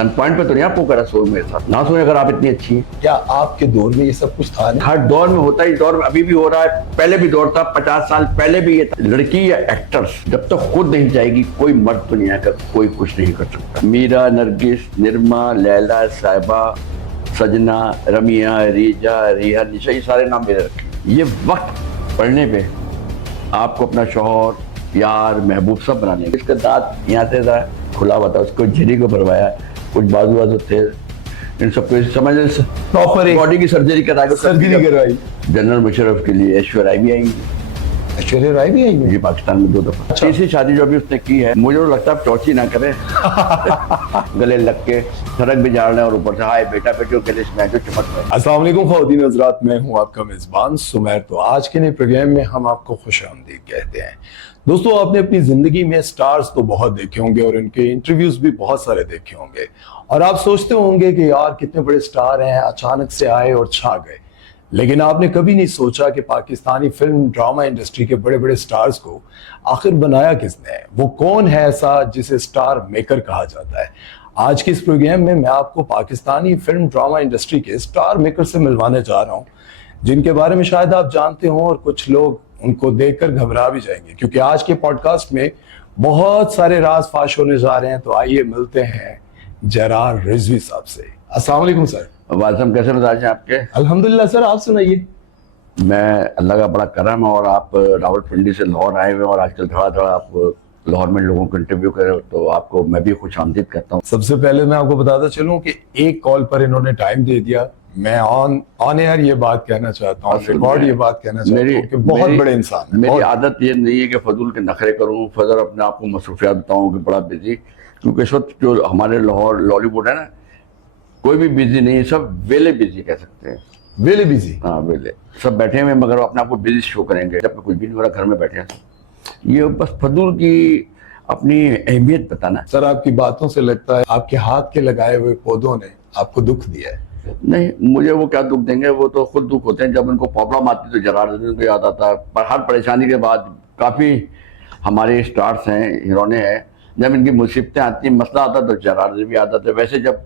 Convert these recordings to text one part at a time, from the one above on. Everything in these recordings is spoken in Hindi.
गन पॉइंट पे तो नहीं आपको करा सोए मेरे साथ ना सोए अगर आप इतनी अच्छी हैं। क्या आपके दौर में ये सब कुछ था नहीं? हर दौर में होता है, इस दौर में अभी भी हो रहा है, पहले भी दौर था, 50 साल पहले भी ये था। लड़की या एक्टर्स जब तक खुद नहीं चाहेगी कोई मर्द दुनिया का कोई कुछ नहीं कर सकता। मीरा, नरगिस, निरमा, लैला, साहिबा, सजना, रमिया, रीजा, रिया, निशा, ये सारे नाम मेरे रखे। ये वक्त पढ़ने पे आपको अपना शौहर, यार, महबूब सब बनाने। इसका दांत यहाँ से था खुला हुआ था, उसको झिरी को भरवाया, कुछ बाजू थे, इन सबको समझ प्रॉपर बॉडी की सर्जरी सर्जरी करवाई। जनरल मुशर्रफ के लिए ऐश्वर्या राय भी आएंगी। ऐश्वर्या राय भी आएंगी जी, पाकिस्तान में 2 दफा। अच्छा। तीसरी शादी जो अभी उसने की है, मुझे तो लगता है चौथी ना करे। गले लग के सड़क भी जा रहे हैं और ऊपर से हाय बेटा बेटियों गले से जो चिपक रहे हैं। अस्सलाम वालेकुम ख़वातीन हज़रात, मैं हूं आपका मेज़बान सुमैर। तो आज के नए प्रोग्राम में हम आपको खुशामदीद कहते हैं। दोस्तों, आपने अपनी जिंदगी में स्टार्स तो बहुत देखे होंगे और इनके इंटरव्यूज भी बहुत सारे देखे होंगे, और आप सोचते होंगे कि यार कितने बड़े स्टार हैं, अचानक से आए और छा गए। लेकिन आपने कभी नहीं सोचा कि पाकिस्तानी फिल्म ड्रामा इंडस्ट्री के बड़े बड़े स्टार्स को आखिर बनाया किसने है, वो कौन है ऐसा जिसे स्टार मेकर कहा जाता है। आज के इस प्रोग्राम में मैं आपको पाकिस्तानी फिल्म ड्रामा इंडस्ट्री के स्टार मेकर से मिलवाने जा रहा हूँ, जिनके बारे में शायद आप जानते हो और कुछ लोग उनको देखकर घबरा भी जाएंगे, क्योंकि आज के पॉडकास्ट में बहुत सारे राज फाश होने जा रहे हैं। तो आइए मिलते हैं जरार रिजवी साहब से। अस्सलाम वालेकुम सर। वालेकुम, कैसे मिजाज हैं आपके? अल्हम्दुलिल्लाह सर, आप सुनाइए। मैं अल्लाह का बड़ा करम है, और आप रावलपिंडी से लाहौर आए हुए हैं और आजकल थोड़ा थोड़ा आप लाहौर में लोगों को इंटरव्यू कर रहे हो, तो आपको मैं भी खुश आमदीद करता हूँ। सबसे पहले मैं आपको बताता चलूं कि एक कॉल पर इन्होंने टाइम दे दिया। मैं ऑन एयर ये बात कहना चाहता हूँ, रिकॉर्ड ये बात कहना चाहता हूँ कि बहुत बड़े इंसान हैं। मेरी आदत ये नहीं है कि फजूल के नखरे करूँ, फजल अपने आप को मसरूफियात बताऊँ कि बड़ा बिजी, क्योंकि इस वक्त जो हमारे लाहौर लॉलीवुड है ना, कोई भी बिजी नहीं है, सब वेले बिजी कह सकते हैं। वेले बिजी? हाँ, वेले सब बैठे हुए, मगर अपने आप को बिजी शो करेंगे जबकि कुछ भी नहीं हो रहा, घर में बैठे हैं। ये बस फजूल की अपनी अहमियत बताना। सर, आपकी बातों से लगता है आपके हाथ के लगाए हुए पौधों ने आपको दुख दिया है। नहीं, मुझे वो क्या दुख देंगे, वो तो खुद दुख होते हैं। जब उनको प्रॉब्लम आती तो जलालुद्दीन को याद आता है, पर हर परेशानी के बाद काफ़ी हमारे स्टार्स हैं, हीरोने हैं, जब इनकी मुसीबतें आती हैं, मसला आता तो जलालुद्दीन भी आता था। वैसे जब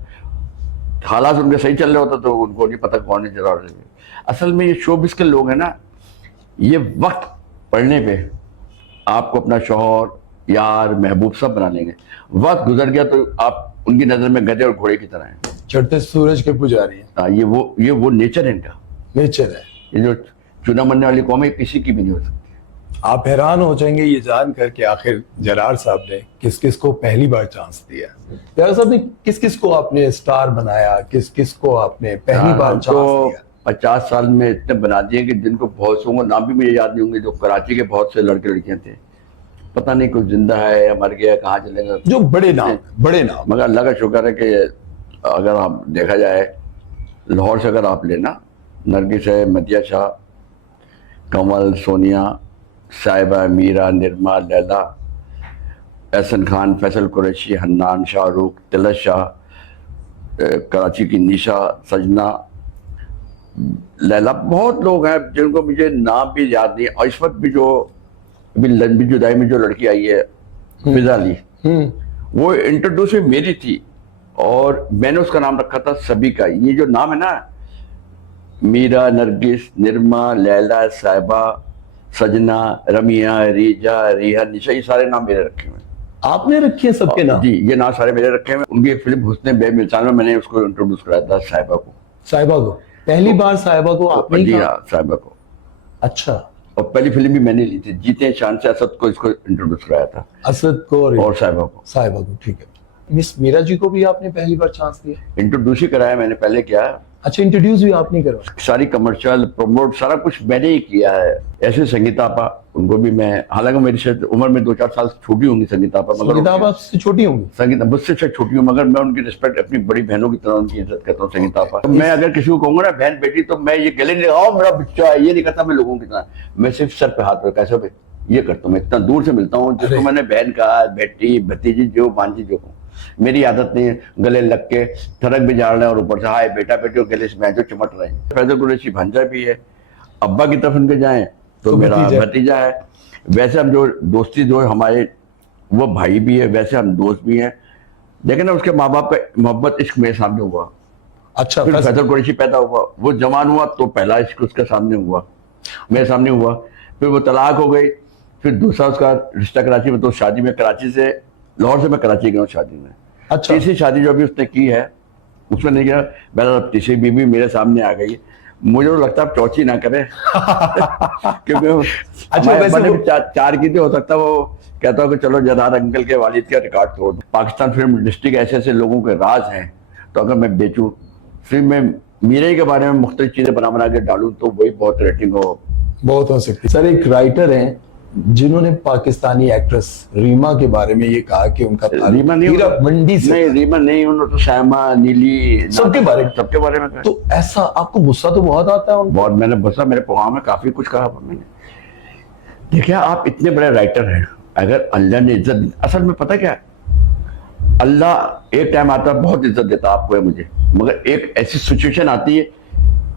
हालात उनके सही चल रहे होते तो उनको नहीं पता कौन है जलालुद्दीन। असल में ये शोबिस के लोग हैं ना, ये वक्त पढ़ने पे आपको अपना शौहर, यार, महबूब सब बना लेंगे। वक्त गुजर गया तो आप उनकी नज़र में गधे और घोड़े की तरह हैं, चढ़ते सूरज के पुजारी हैं। हाँ, ये वो नेचर है इनका, नेचर है। ये जो चुना मनने वाली कौम है, किसी की भी नहीं हो सकती। आप हैरान हो जाएंगे ये जानकर कि आखिर जरार साहब ने किस किस को पहली बार चांस दिया। जरार साहब ने किस किस को आपने स्टार बनाया, किस किस को आपने पहली बार चांस दिया? 50 साल में इतने बना दिए कि जिनको बहुत से होंगे, नाम भी मुझे याद नहीं होंगे, जो कराची के बहुत से लड़के लड़कियां थे, पता नहीं कोई जिंदा है या मर गया, कहाँ चलेगा, जो बड़े नाम। मगर अल्लाह का शुक्र है कि अगर आप देखा जाए लाहौर से अगर आप लेना, नरगिस है, मदिया शाह, कमल, सोनिया, साहिबा, मीरा, निरमा, लैला, एहसन खान, फैसल कुरैशी, हन्नान, शाहरुख, तिलक शाह, कराची की निशा, सजना, लैला, बहुत लोग हैं जिनको मुझे नाम भी याद नहीं। और इस वक्त भी जो अभी लंबी जुदाई में जो लड़की आई है, फिजा अली, वो इंट्रोड्यूस मेरी थी और मैंने उसका नाम रखा था सभी का। ये जो नाम है ना, मीरा, नरगिस, निरमा, लैला, साहिबा, सजना, रमिया, रीजा, रिया, निशा, ये सारे नाम मेरे रखे हुए हैं। आपने रखे हैं सबके नाम? जी, ये नाम सारे मेरे रखे हुए। उनकी फिल्म हुस्न बेमिसाल में मैंने उसको इंट्रोड्यूस कराया था, साहिबा को। साहिबा को पहली बार साहिबा को आपने? जी हाँ, साहिबा को। अच्छा। और पहली फिल्म भी मैंने ली थी, जीते शान से असद को इसको इंट्रोड्यूस कराया था, असद को और साहिबा को। साहिबा को, ठीक है। मिस मीरा जी को भी आपने पहली बार चांस दिया? इंट्रोड्यूस ही कराया मैंने, पहले किया। अच्छा, इंट्रोड्यूस भी आपने करवाया? सारी कमर्शियल प्रमोट सारा कुछ मैंने ही किया है। ऐसे संगीता आपा, उनको भी मैं, हालांकि मेरी शायद उम्र में 2-4 साल छोटी होंगी संगीता आपा, मगर संगीता आपा से छोटी होंगी? संगीता मुझसे शायद छोटी हूँ, मगर मैं उनकी रिस्पेक्ट अपनी बड़ी बहनों की तरह उनकी इज्जत करता हूँ। संगीता आपा, मैं अगर किसी को कहूँगा ना बहन बेटी, तो मैं ये गले नहीं लगाओ मेरा बच्चा है, ये नहीं करता मैं लोगों की तरह। मैं सिर्फ सर पे हाथ रखा, कैसे ये करता हूँ। मैं इतना दूर से मिलता हूँ, जिसको मैंने बहन कहा, बेटी, भतीजी, जो भांजी, जो कहूँ। मेरी आदत नहीं है गले लग के सड़क भी जा रहे हैं और ऊपर से हाय बेटा बेटियों गले से जो चिमट रहे हैं। फैजल कुरैशी भांजा भी है, अब्बा की तरफ उनके जाएं तो मेरा भतीजा है। वैसे हम जो दोस्ती जो हमारे, वो भाई भी है, वैसे हम दोस्त भी हैं। देखे ना उसके माँ बाप का मोहब्बत इश्क मेरे सामने हुआ। अच्छा, फिर फैसल कुरैशी पैदा हुआ, वो जवान हुआ तो पहला इश्क उसके सामने हुआ, मेरे सामने हुआ। फिर वो तलाक हो गई, फिर दूसरा उसका रिश्ता कराची में, तो शादी में कराची से, लाहौर से मैं कराची गया हूँ शादी में। अच्छा, तीसरी शादी जो अभी उसने की है उसमें नहीं गया, बहरहाल तीसरी बीवी मेरे सामने आ गई। मुझे तो लगता है अब चौथी ना करे क्योंकि अच्छा, हमारे वैसे अब्बा ने वो- भी चार की थी, हो सकता है वो कहता हो कि चलो जरदार अंकल के वालिद का रिकॉर्ड तोड़ दो। पाकिस्तान फिल्म इंडस्ट्री के ऐसे ऐसे लोगों के राज हैं, तो अगर मैं बेचूं फिल्म में मीरे के बारे में मुख्तलिफ चीजें बना के डालूं तो वही बहुत रेटिंग हो। बहुत हो सकती है। सर, एक राइटर हैं जिन्होंने पाकिस्तानी एक्ट्रेस रीमा के बारे में ये कहा कि उनका रीमा नहीं, हीरा मंडी से नहीं था। रीमा नहीं, उन्होंने तो श्यामा नीली सबके बारे में। सबके बारे में कहा। तो ऐसा आपको गुस्सा तो बहुत आता है उनको? बहुत, मैंने बसा मेरे प्रोग्राम में काफी कुछ कहा मैंने। देखिए आप इतने बड़े राइटर हैं, अगर अल्लाह ने इज्जत, असल में पता क्या, अल्लाह एक टाइम आता है बहुत इज्जत देता आपको या मुझे, मगर एक ऐसी सिचुएशन आती है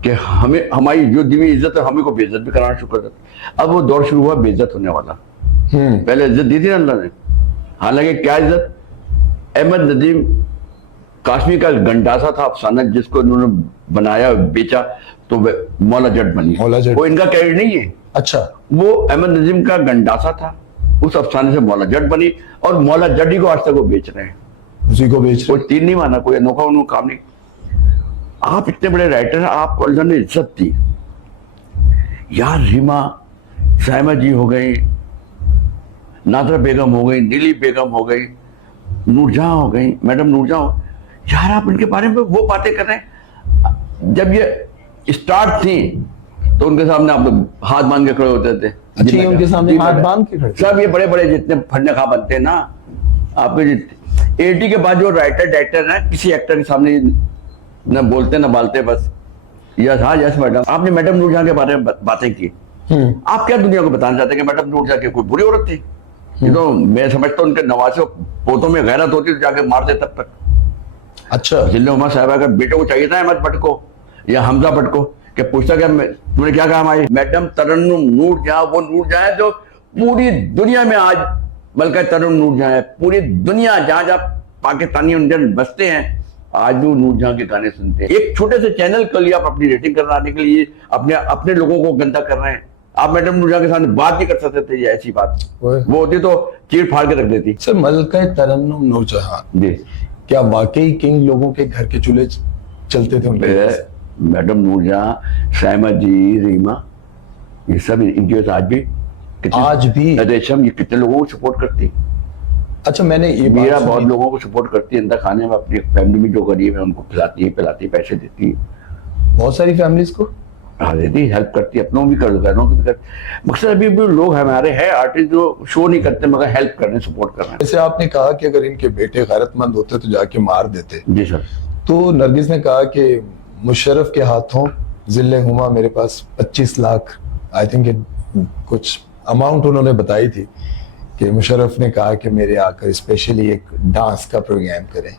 कि हमें हमारी जो दी हुई इज्जत है हमें को बेइज्जत भी कराना शुरू कर देता। अब वो दौर शुरू हुआ बेइज्जत होने वाला। पहले इज्जत दी थी ना अल्लाह ने, हालांकि क्या इज्जत, अहमद नदीम काश्मीर का गंडासा था अफसाना, जिसको उन्होंने बनाया बेचा तो मौला जट बनी। मौला जट। वो इनका कैरियर नहीं है, अच्छा, वो अहमद नदीम का गंडासा था, उस अफसाने से मौला जट बनी और मौला जट ही को आज तक वो बेच रहे हैं। उसी को बेच कोई रहे। तीर नहीं माना, कोई अनोखा उनका काम नहीं। आप इतने बड़े राइटर हैं, आपको अल्लाह ने इज्जत दी यार। रीमा साइमा जी हो गई, नादरा बेगम हो गई, नीली बेगम हो गई, नूरजहां हो गई, मैडम नूरजहां, यार आप इनके बारे में वो बातें कर रहे हैं। जब ये स्टार्ट थी तो उनके सामने आप लोग हाथ बांध के खड़े होते थे। अच्छा, ये उनके सामने हाथ बांध के खड़े थे? सब ये बड़े बड़े जितने फन्ने खा बनते हैं ना, आपके जितने 80 के बाद जो राइटर डायरेक्टर है किसी एक्टर के सामने न बोलते न बालते, बस यस हाँ यस मैडम। आपने मैडम नूरजहां के बारे में बातें की, आप क्या दुनिया को बताना चाहते हैं कि मैडम नूरजहां की कोई बुरी औरत थी? ये तो मैं समझता हूँ उनके नवासे पोतों में गैरत होती तो जाके मार दे तब तक। अच्छा, जिल्ले उमा साहबा का बेटे को चाहिए था अहमद भट्ट को या हमजा भट्ट को, कि पूछता क्या तुमने क्या काम आई? मैडम तरन्नुम नूरजहां वो नूरजहां है जो पूरी दुनिया में आज मलका तरन्नुम नूरजहां है। पूरी दुनिया जहां जहां पाकिस्तानी इंडियन बसते हैं आज भी नूरजहां के गाने सुनते हैं। एक छोटे से चैनल के लिए आप अपनी रेटिंग कराने के लिए अपने अपने लोगों को गंदा कर रहे हैं। आप मैडम नूरजहां के सामने बात नहीं कर सकते थे, ये ऐसी बात वो होती तो चीर फाड़ के रख देती। सर, मलका तरन्नुम नूरजहां जी, क्या वाकई किंग लोगों के घर के चूल्हे चलते थे उनके? मैडम नूरजहां, साइमा जी, रीमा, ये सब इनकी वजह से आज भी रेशम ये कितने लोगों को सपोर्ट करती। अच्छा, मैंने ये मीरा बहुत लोगों को सपोर्ट करती है, अंदर खाने में अपनी फैमिली में जो गरीब है उनको खिलाती है, पिलाती, पैसे देती है, बहुत सारी फैमिलीज को देती, हेल्प करती है, अपनों भी कर घरों की भी कर। मकसद अभी भी लोग हमारे हैं आर्टिस्ट जो शो नहीं करते मगर हेल्प कर रहे हैं, सपोर्ट कर रहे हैं। जैसे आपने कहा कि अगर इनके बेटे गैरतमंद होते तो जाके मार देते। जी सर। तो नरगिस ने कहा कि मुशर्रफ के हाथों जिले हुमा मेरे पास 25 लाख आई थिंक कुछ अमाउंट उन्होंने बताई थी कि मुशर्रफ ने कहा कि मेरे आकर स्पेशली एक डांस का प्रोग्राम करें।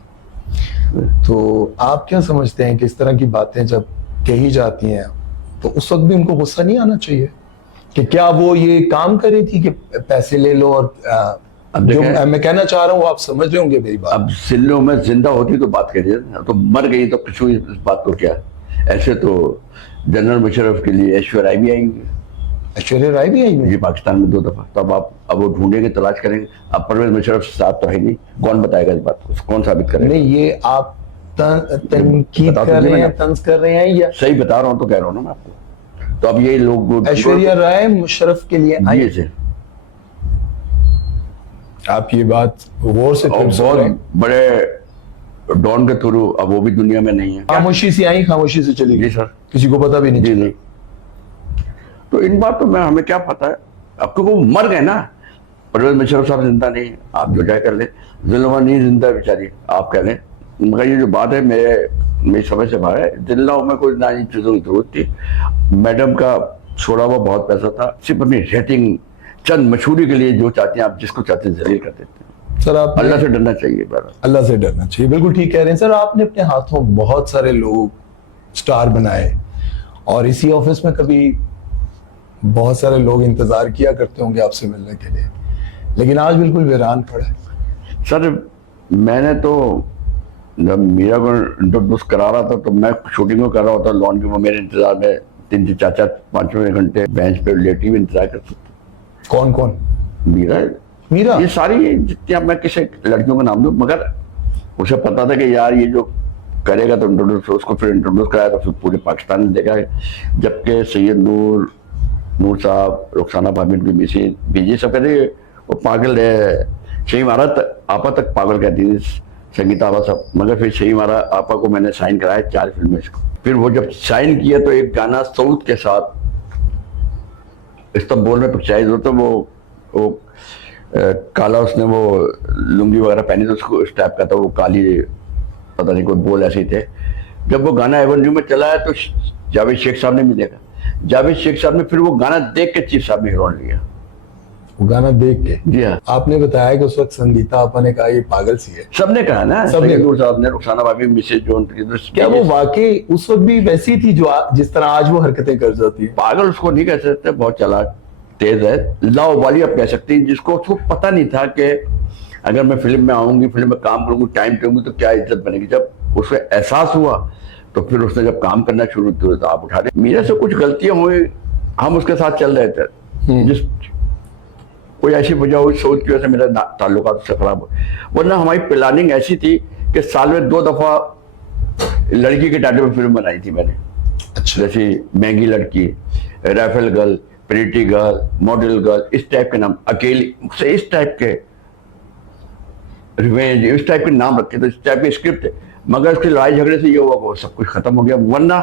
तो आप क्या समझते हैं कि इस तरह की बातें जब कही जाती हैं तो उस वक्त भी उनको गुस्सा नहीं आना चाहिए कि क्या वो ये काम करी थी कि पैसे ले लो? और जो मैं कहना चाह रहा हूँ आप समझ रहे होंगे मेरी बात। अब सिल्लो में जिंदा होती तो बात करिए, तो मर गई तो कुछ इस बात को क्या। ऐसे तो जनरल मुशर्रफ के लिए ऐश्वर्या राय भी आएंगे। ऐश्वर्या राय भी आई जी, पाकिस्तान में 2 दफा। तो अब वो ढूंढेंगे, तलाश करेंगे। अब परवेज मुशर्रफ साहब तो है नहीं, कौन बताएगा इस बात को, कौन साबित करेगा? नहीं, ये आप तनकीद कर रहे हैं, तंज कर रहे हैं या सही बता रहा हूँ? तो कह रहा हूँ ना मैं आपको। तो अब ये लोग ऐश्वर्या राय मुशर्रफ के लिए आई से आप ये बात गौर से बहुत बड़े डॉन के थ्रू, अब वो भी दुनिया में नहीं है। खामोशी से आई, खामोशी से चली गई। जी सर, किसी को पता भी नहीं। जी नहीं। तो इन बात तो मैं हमें क्या पता है, अब तो वो मर गए ना। परवेज मुशर्रफ साहब जिंदा नहीं, आप जो जाए कर ले। जिल्लुमा नहीं जिंदा बेचारी, आप कह लें। मगर ये जो बात है मेरी समझ से बाहर है। जिल्लाओं में कोई ना चीजों की जरूरत थी। मैडम का छोड़ा हुआ बहुत पैसा था, सिर्फ अपनी रेटिंग चंद मशहूरी के लिए जो चाहते हैं आप जिसको चाहते हैं जलील कर देते हैं। सर, आप अल्लाह से डरना चाहिए। अल्लाह से डरना चाहिए, बिल्कुल ठीक कह रहे हैं सर। आपने अपने हाथों बहुत सारे लोग स्टार बनाए और इसी ऑफिस में कभी बहुत सारे लोग इंतजार किया करते होंगे आपसे मिलने के लिए, लेकिन आज बिल्कुल वीरान पड़ा है। सर मैंने तो जब मीरा को इंट्रोड्यूस करा रहा था तो मैं शूटिंग में कर रहा होता लॉन के, वो मेरे इंतजार में 3-4-5 घंटे बेंच पे लेटी हुई इंतजार कर सकते। कौन कौन? मीरा मीरा? ये सारी जितनी, अब मैं किसी लड़कियों का नाम दूं, मगर उसे पता था कि यार ये जो करेगा तो इंट्रोड्यूस, उसको फिर इंट्रोड्यूस कराया तो फिर पूरे पाकिस्तान ने देखा। जबकि सैयद नूर साहब, रुखसाना भाभी की मिसेज बीजी सब कहते वो पागल है, सही मारा आपा तक पागल कहती थी संगीता आपा सब, मगर फिर सही मारा आपा को मैंने साइन कराया 4 फिल्में। फिर वो जब साइन किया तो एक गाना साउथ के साथ इस्तांबुल में पिक्चराइज हो, तो वो काला उसने वो लुंगी वगैरह पहनी तो उसको इस टाइप का था, वो काली पता नहीं कोई बोल ऐसे थे। जब वो गाना एवेन्यू में चला है तो जावेद शेख साहब ने भी देखा, जावेद शेख साहब ने फिर वो गाना देख के चीफ साहब ने हीरो लिया। वो गाना देख के? जी हाँ। आपने बताया कि उस वक्त संगीता आपा ने कहा ये पागल सी है, सबने कहा ना, सबने। नूर साहब ने, रुखसाना भाभी मिसेज जो उनकी, क्या वो वाकई उस वक्त भी वैसी थी जो जिस तरह आज वो हरकतें कर जाती है? पागल उसको नहीं कह सकते, बहुत चालाक तेज है, लावाली आप कह सकते हैं, जिसको उसको पता नहीं था कि अगर मैं फिल्म में आऊंगी, फिल्म में काम करूंगी, टाइम दूंगी तो क्या इज्जत बनेगी। जब उसे एहसास हुआ तो फिर उसने जब काम करना शुरू किया तो आप उठा रहे। मेरे से कुछ गलतियां हुई, हम उसके साथ चल रहे थे, जिस कोई ऐसी वजह हुई सोच की वजह से मेरा ताल्लुकात उससे खराब हो। वरना हमारी प्लानिंग ऐसी थी कि साल में 2 दफा लड़की के टाइटल में फिल्म बनाई थी मैंने। अच्छा। जैसे महंगी लड़की, rifle girl, pretty girl, model girl, इस टाइप के नाम, अकेली से इस टाइप के, रिवेंज, इस टाइप के नाम रखे थे, इस टाइप की स्क्रिप्ट है। मगर उसकी लड़ाई झगड़े से ये हुआ वो सब कुछ खत्म हो गया। वरना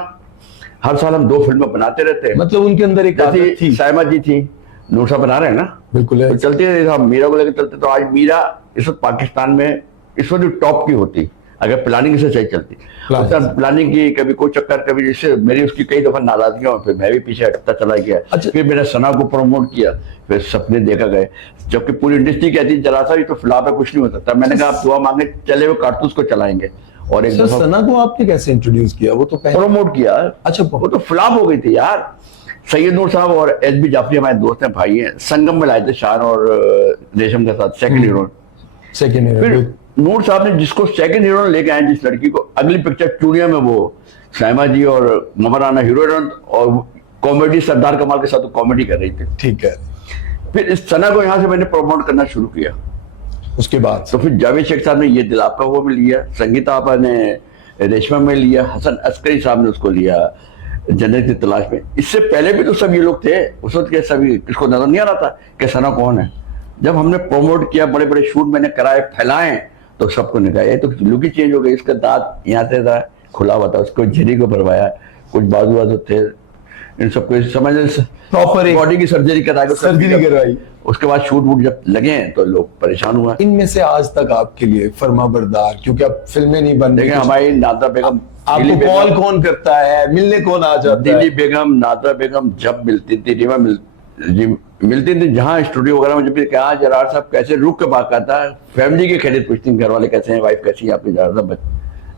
हर साल हम 2 फिल्में बनाते रहते। मतलब उनके अंदर एक आदत थी। साइमा जी थी, नूर साहब बना रहे हैं ना, बिल्कुल है। तो चलते रहे, मीरा को लेकर चलते। तो आज मीरा इस वक्त पाकिस्तान में इस वक्त टॉप की होती अगर प्लानिंग से सही चलती। प्लानिंग की कभी कोई चक्कर, कभी जिससे मेरी उसकी कई दफा नाराजगियां हुई, फिर मैं भी पीछे हटता चला गया। अच्छा। फिर मैंने सना को प्रमोट किया, फिर सपने देखा गए, जबकि पूरी इंडस्ट्री कहती जरा सा भी तो फिलहाल पे कुछ नहीं हो सकता। मैंने कहा आप दुआ मांगे, चले वो कारतूस को चलाएंगे। और एक दफा सना को आपने कैसे इंट्रोड्यूस किया? वो तो प्रमोट किया। अच्छा। वो तो फ्लॉप हो गई थी यार। सैयद नूर साहब और एसबी जाफरी हमारे दोस्त हैं, भाई हैं, संगम में लाए थे शान और रेशम के साथ सेकंड हीरो। Second hero. फिर नूर साहब ने जिसको सेकंड हीरो लेके आए, जिस लड़की को, अगली पिक्चर चूड़िया में वो साइमा जी और ममराना हीरोइन, और कॉमेडी सरदार कमाल के साथ कॉमेडी कर रही थी। ठीक है। फिर इस सना को यहाँ से मैंने प्रमोट करना शुरू किया। उसके बाद तो फिर जावेद शेख साहब ने ये दिल आपका वो में लिया, संगीता आपा ने रेशमा में लिया, हसन अस्करी साहब ने उसको लिया जन्नत की तलाश में। इससे पहले भी तो सब ये लोग थे उस वक्त के, सभी किसको नजर नहीं आ रहा था कि सना कौन है। जब हमने प्रमोट किया, बड़े बड़े शूट मैंने कराए, फैलाए, तो सबको निकाला ये तो लुक ही चेंज हो गई। इसका दांत यहाँ से था खुला हुआ था, उसको झिरी को भरवाया, कुछ बाजू बाजू थे, इन सबको समझ प्रॉपर बॉडी की सर्जरी करवाई। उसके बाद शूट वूट जब लगे तो लोग परेशान हुआ। इनमें से आज तक आपके लिए फर्मा बर्दार, क्योंकि अब फिल्में नहीं बन रही, हमारी नादरा बेगम, आपको कॉल कौन करता है, मिलने कौन आ जाता है? दिल्ली बेगम, नादरा बेगम जब मिलती थी, रीमा मिलती थी जहाँ स्टूडियो वगैरह में, जब भी कहा जरार साहब कैसे, रुक के बात करता है, फैमिली की खैरियत पूछती हैं, घर वाले कैसे हैं, वाइफ कैसी है आपकी, जरार साहब।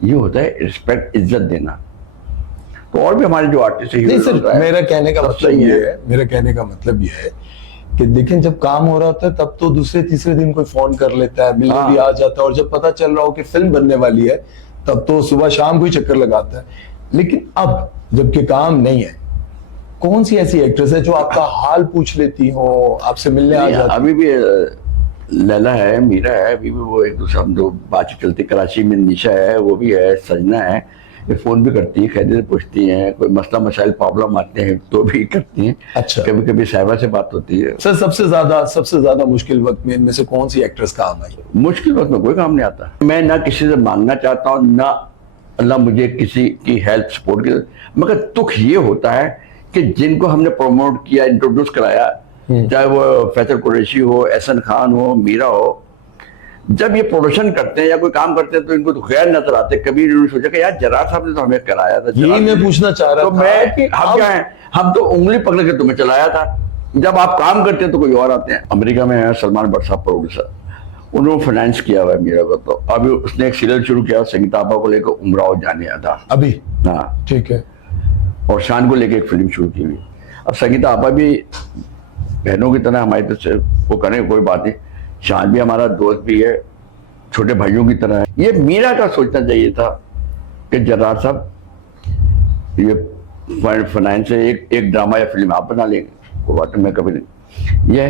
ये होता है रिस्पेक्ट, इज्जत देना। तो और भी हमारे जो आर्टिस्ट है, नहीं सर, मेरा कहने का मतलब ये है, मेरा कहने का मतलब ये है कि देखें, जब काम हो रहा होता है तब तो दूसरे तीसरे दिन कोई फोन कर लेता है, मिलने भी आ जाता है, और जब पता चल रहा हो कि फिल्म बनने वाली है तब तो सुबह शाम कोई चक्कर लगाता है। लेकिन अब जबकि काम नहीं है, कौन सी ऐसी एक्ट्रेस है जो आपका हाल पूछ लेती हो, आपसे मिलने आ जाती? अभी भी लैला है, मीरा है, अभी भी वो एक दूसरे हम जो बातचीत चलती, कराची में निशा है, वो भी है, सजना है, ये फोन भी करती है, खैरियत पूछती हैं, कोई मसला मसाइल प्रॉब्लम आते हैं तो भी करती हैं। अच्छा। कभी कभी साहिबा से बात होती है। सर सबसे ज्यादा मुश्किल वक्त में इनमें से कौन सी एक्ट्रेस काम आई? मुश्किल वक्त में कोई काम नहीं आता। मैं ना किसी से मांगना चाहता हूँ, ना अल्लाह मुझे किसी की हेल्प सपोर्ट की, मगर दुख ये होता है कि जिनको हमने प्रमोट किया, इंट्रोड्यूस कराया, चाहे वो फैसल कुरैशी हो, एहसन खान हो, मीरा हो, जब ये प्रोडक्शन करते हैं या कोई काम करते हैं तो इनको तो गैर नजर आते। कभी इन्होंने सोचा कि यार जरार साहब ने तो हमें कराया था, यही मैं पूछना चाह रहा तो था। मैं कि हम क्या है, हम तो उंगली पकड़ के तुम्हें चलाया था। जब आप काम करते हैं तो कोई और आते हैं। अमेरिका में है सलमान भट्ट साहब प्रोड्यूसर, उन्होंने फाइनेंस किया हुआ है मीरा को। तो अभी उसने एक सीरियल शुरू किया संगीता आपा को लेकर, उमराव जाने था अभी। हाँ ठीक है। और शान को लेके एक फिल्म शुरू की हुई। अब संगीता आपा भी बहनों की तरह हमारी तरफ से वो करें, कोई बात नहीं। शान भी हमारा दोस्त भी है, छोटे भाइयों की तरह है। ये मीरा का सोचना चाहिए था कि जर्राद साहब ये फाइनेंस से एक ड्रामा या फिल्म आप बना लेंगे, कोई बात नहीं, मैं कभी नहीं। ये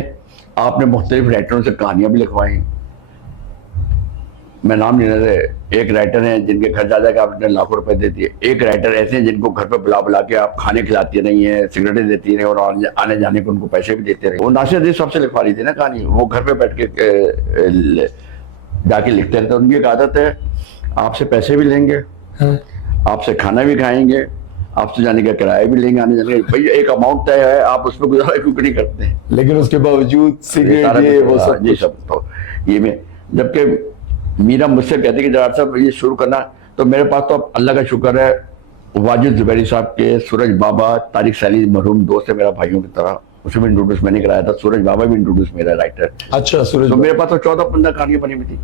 आपने मुख्तलिफ राइटरों से कहानियां भी लिखवाई, मैं नाम नहीं ले रहे। एक राइटर हैं जिनके घर जा जाकर आपने लाखों रुपए दे दिए, एक राइटर ऐसे हैं जिनको घर पे बुला बुला के आप खाने खिलाती नहीं है, सिगरेटें देती रहे और आने जाने को उनको पैसे भी देते रहे। वो नासिर अजीज सबसे लिखवा रही थी ना कहानी, वो घर पे बैठ के जाके लिखते रहते। उनकी एक आदत है, आपसे पैसे भी लेंगे, आपसे खाना भी खाएंगे, आपसे जाने का किराया भी लेंगे, आने जाने का, भाई एक अमाउंट तय है, आप उसमें गुजारा क्यों नहीं करते हैं। लेकिन उसके बावजूद सिगरेट ये वो सब ये सब तो ये में, जबकि मीरा मुझसे कहती कि जरार साहब ये शुरू करना, तो मेरे पास तो अब अल्लाह का शुक्र है, वाजिद जुबैरी साहब के, सूरज बाबा, तारिक सैली मरहूम दोस्त है मेरा भाइयों की तरह, उसे भी इंट्रोड्यूस मैंने कराया था। सूरज बाबा भी इंट्रोड्यूस मेरा राइटर। अच्छा, सूरज तो मेरे पास तो 14-15 कहानियां बनी हुई थी।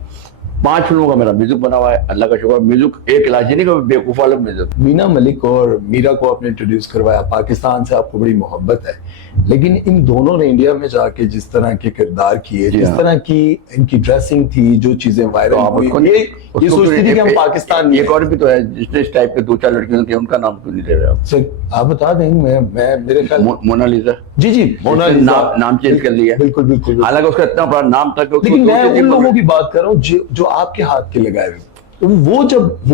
5 फिल्मों का मेरा म्यूजिक बना हुआ है, अल्लाह का शुक्र। म्यूजिक एक इलाज नहीं, बेवकूफ वाला म्यूजिक। मीना मलिक और मीरा को आपने इंट्रोड्यूस करवाया, पाकिस्तान से आपको बड़ी मोहब्बत है, लेकिन इन दोनों ने इंडिया में जाके जिस तरह के किरदार किए, जिस तरह की इनकी ड्रेसिंग थी, जो चीजें वायरल हुई, ये सोचती थी कि हम पाकिस्तान में। एक और भी तो है जिसने इस टाइप के 2-4 लड़कियों के, उनका नाम क्यों नहीं ले रहे आप? सर आप बता दें, मैं मेरे ख्याल मोनालिसा। जी जी, मोनालिसा नाम चेंज कर लिया। बिल्कुल बिल्कुल। हालांकि उसका इतना बड़ा नाम था कि लेकिन मैं उन लोगों की बात कर रहा हूँ जो आपके हाथ के लगाए हुए, तो वो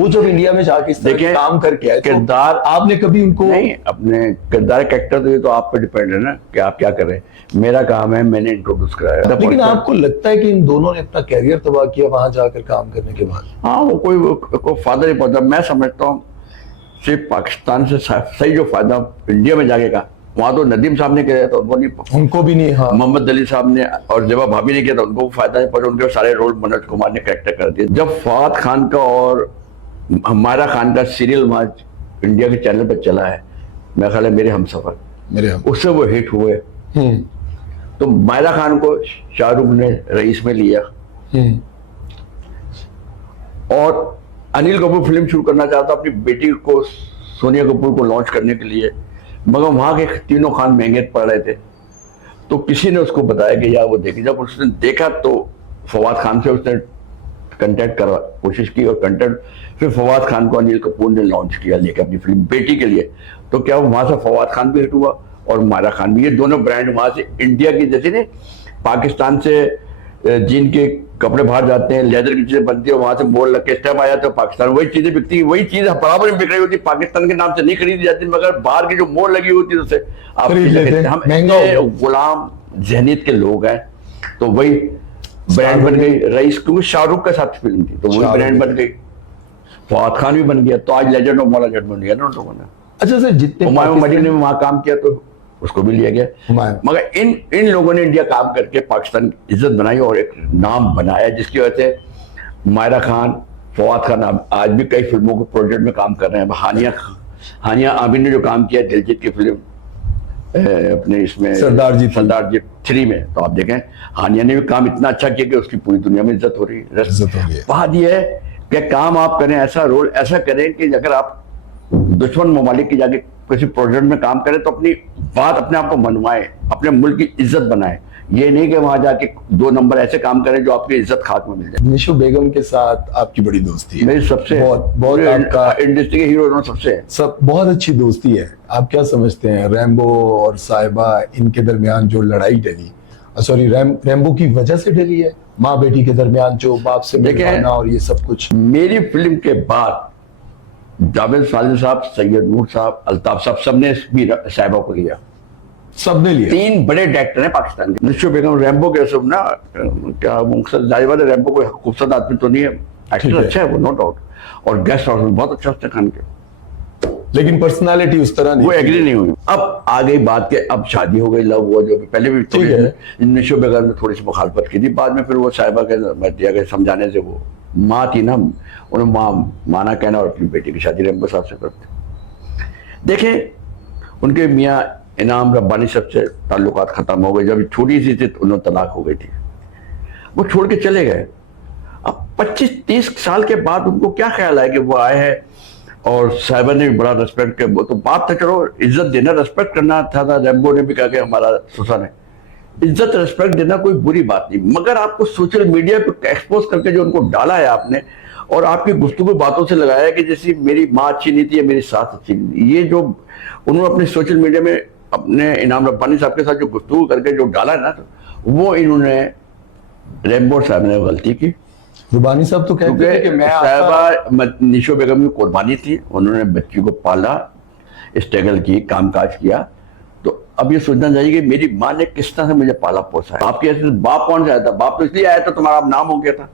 जब इंडिया में जाके इस तरह काम करके आए, किरदार आपने कभी उनको नहीं, अपने किरदार कैरेक्टर तो ये तो आप पे डिपेंड है ना कि आप क्या कर रहे हैं। मेरा काम है, मैंने इंट्रोड्यूस कराया। लेकिन आपको लगता है कि इन दोनों ने अपना कैरियर तबाह किया वहां जाकर काम करने के बाद? हाँ, वो कोई फायदा नहीं पहुंचा। मैं समझता हूँ सिर्फ पाकिस्तान से सही जो फायदा इंडिया में जाके का, वहां तो नदीम साहब ने किया था, उनको भी नहीं। हाँ, मोहम्मद अली साहब ने और जेबा भाभी ने किया था, उनको फायदा नहीं पड़ा। उनके सारे रोल मनोज कुमार ने करेक्टर कर दिए। जब फवाद खान का और हमारा खान का सीरियल वहां इंडिया के चैनल पर चला है, मेरा ख्याल है मेरे हमसफर, उससे वो हिट हुए। तो मायरा खान को शाहरुख ने रईस में लिया और अनिल कपूर फिल्म शुरू करना चाहता अपनी बेटी को, सोनिया कपूर को लॉन्च करने के लिए, मगर वहां के तीनों खान महंगे पड़ रहे थे। तो किसी ने उसको बताया कि यार वो देखी। जब उसने देखा तो फवाद खान से उसने कंटेक्ट करा, कोशिश की और फिर फवाद खान को अनिल कपूर ने लॉन्च किया लेकर अपनी फिल्म बेटी के लिए। तो क्या वहां से फवाद खान भी हिट हुआ और मायरा खान भी। ये दोनों ब्रांड वहां से इंडिया की, जैसे ने पाकिस्तान से जीन के कपड़े बाहर जाते हैं, लेदर की चीजें बनती है, वहां से बोल लग के स्टेप आ जाते हैं पाकिस्तान, वही चीजें बिकती है, वही चीज बराबर में बिक रही होती है। पाकिस्तान के नाम से नहीं खरीदी जाती, मगर बाहर की जो मोल लगी होती है उससे आप हम गुलाम जहनीत के लोग हैं। तो वही ब्रांड बन गई रईस, क्योंकि शाहरुख के साथ फिल्म थी तो वही ब्रांड बन गई। फवाद खान भी बन गया, तो आज लेजेंड ऑफ मौला जट बन गया ना उन लोगों ने। अच्छा सर, जितने हुमायूं मजीद ने वहां काम किया तो उसको भी लिया गया। मगर इन लोगों ने इंडिया काम करके पाकिस्तान की इज्जत बनाई और एक नाम बनाया, जिसकी वजह से मायरा खान, फवाद खान आज भी कई फिल्मों के प्रोजेक्ट में काम कर रहे हैं। हानिया आमिर ने जो काम किया दिलजीत की फिल्म अपने इसमें सरदार जी 3 में, तो आप देखें हानिया ने भी काम इतना अच्छा किया कि उसकी पूरी दुनिया में इज्जत हो रही है। बात यह है कि काम आप करें, ऐसा रोल ऐसा करें कि अगर आप दुश्मन ममालिक की जाके किसी प्रोजेक्ट में काम करें तो अपनी बात अपने आप को मनवाएं, अपने मुल्क की इज्जत बनाएं। ये नहीं कि वहां जाके 2 नंबर ऐसे काम करें जो आपकी इज्जत खाक में मिल जाए। निशो बेगम के साथ आपकी बड़ी दोस्ती है। मेरी सबसे बहुत इंडस्ट्री के हीरो सबसे सब बहुत अच्छी दोस्ती है। आप क्या समझते हैं रैम्बो और साहिबा, इनके दरमियान जो लड़ाई डली, सॉरी रैम्बो की वजह से डली है, माँ बेटी के दरमियान जो बाप से मिलवाना और ये सब कुछ? मेरी फिल्म के बाद जावेद सालिम साहब, सैयद नूर साहब, अल्ताफ साहब, सबने साहिबा को लिया, सबने लिया। 3 बड़े डायरेक्टर हैं पाकिस्तान के। निशो बेगम रैम्बो के सब ना, क्या जाहिर रैम्बो कोई खूबसूरत आदमी तो नहीं है, एक्टर अच्छा है वो, नो डाउट, और गेस्ट हाउस में बहुत अच्छा खान के, लेकिन पर्सनालिटी उस तरह नहीं, वो एग्री नहीं हुई। अब आ गई बात के, अब शादी हो गई, लव हुआ, जो पहले भी थोड़ी निशो बेगम ने थोड़ी सी मुखालफत की थी, बाद में फिर वो साहिबा के समझाने से, वो माँ थी ना, उन्हें माना कहना और अपनी बेटी की शादी रैम्बो साहब से करते। देखें उनके मियाँ इनाम रब्बानी साहब से ताल्लुकात खत्म हो गए, जब छोटी सी थी तो उन्हें तलाक हो गई थी, वो छोड़ के चले गए। अब 25-30 साल के बाद उनको क्या ख्याल आया कि वो आए हैं और साहिबा ने भी बड़ा रेस्पेक्ट किया। वो तो बात था, चलो इज्जत देना, रेस्पेक्ट करना था। रैम्बो ने भी कहा कि हमारा ससुर है, इज्जत रेस्पेक्ट देना कोई बुरी बात नहीं, मगर आपको सोशल मीडिया पे एक्सपोज करके जो उनको डाला है आपने, और आपकी गुफ्तगू बातों से लगाया है कि जैसे मेरी माँ अच्छी नहीं थी या मेरी सास अच्छी नहीं थी, ये जो उन्होंने अपने सोशल मीडिया में अपने इनाम रब्बानी साहब के साथ जो गुफ्तगू करके जो डाला है ना, वो इन्होंने रेम्बो साहब ने गलती की। रुबानी साहब तो कहते थे कि मैं साहिबा निशो बेगम की कुर्बानी थी, उन्होंने बच्ची को पाला, स्ट्रगल की, कामकाज किया। तो अब ये सोचना चाहिए कि मेरी माँ ने किस तरह से मुझे पाला पोसा है। आपके ऐसे बाप कौन से आया था? बाप तो इसलिए आया था तुम्हारा नाम हो गया था।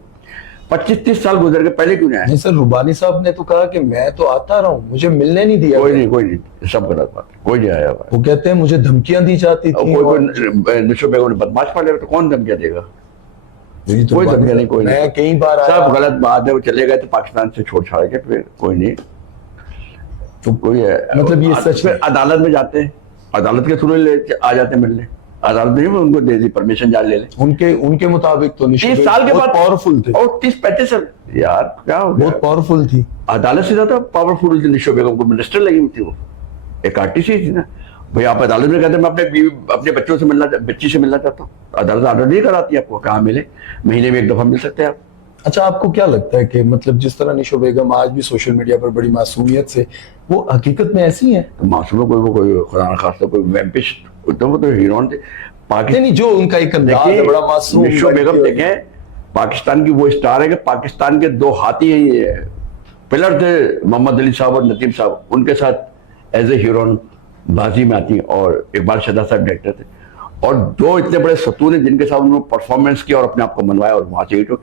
25-30 साल गुजर गए, पहले क्यों नहीं आया? नहीं सर, रुबानी साहब ने तो कहा कि मैं तो आता रहा हूँ, मुझे मिलने नहीं दिया। कोई नहीं, सब गलत बात, कोई नहीं आया। वो कहते हैं मुझे धमकियां दी जाती थी। कोई निशो बेगम ने बदमाश पाले तो कौन धमकियां देगा? तो कोई धमकियां नहीं, कोई मैं नहीं। कई बार सब गलत बात है। वो चले गए तो पाकिस्तान से छोड़ छाड़ के, फिर कोई नहीं। तो कोई मतलब ये सच फिर अदालत में जाते हैं, अदालत के थ्रू आ जाते हैं मिलने। अदालत ने उनको दे दी परमिशन, जा ले ले। उनके मुताबिक तो 30 साल के बाद पावरफुल थे, और 30-35 साल, यार क्या हो गया? बहुत पावरफुल थी। अदालत से ज्यादा पावरफुल थी निशो बेगम को, मिनिस्टर लगी थी वो, एक आर्टिस्ट ही थी ना भाई। आप अदालत में कहते मैं अपने बच्चों से मिलना, बच्ची से मिलना चाहता हूँ, अदालत ऑर्डर नहीं कराती आपको, कहाँ मिले? महीने में 1 दफा मिल सकते हैं आप। अच्छा, आपको क्या लगता है कि मतलब जिस तरह निशो बेगम आज भी सोशल मीडिया पर बड़ी मासूमियत से, वो हकीकत में ऐसी है? तो मासूम कोई खुदा न खास्ता कोई वैम्पिश, वो तो हीरोइन थे नहीं नहीं, जो उनका एक अंदाज है बड़ा मासूम। निशो बेगम देखें, पाकिस्तान की वो स्टार है कि पाकिस्तान के 2 हाथी पिलर थे, मोहम्मद अली साहब और नदीम साहब, उनके साथ एज ए हीरोइन बाजी में आती, और इकबाल शहजाद साहब डायरेक्टर थे, और 2 इतने बड़े सतून हैं जिनके साथ उन्होंने परफॉर्मेंस किया और अपने आप को मनवाया, और वहां से हिट हो।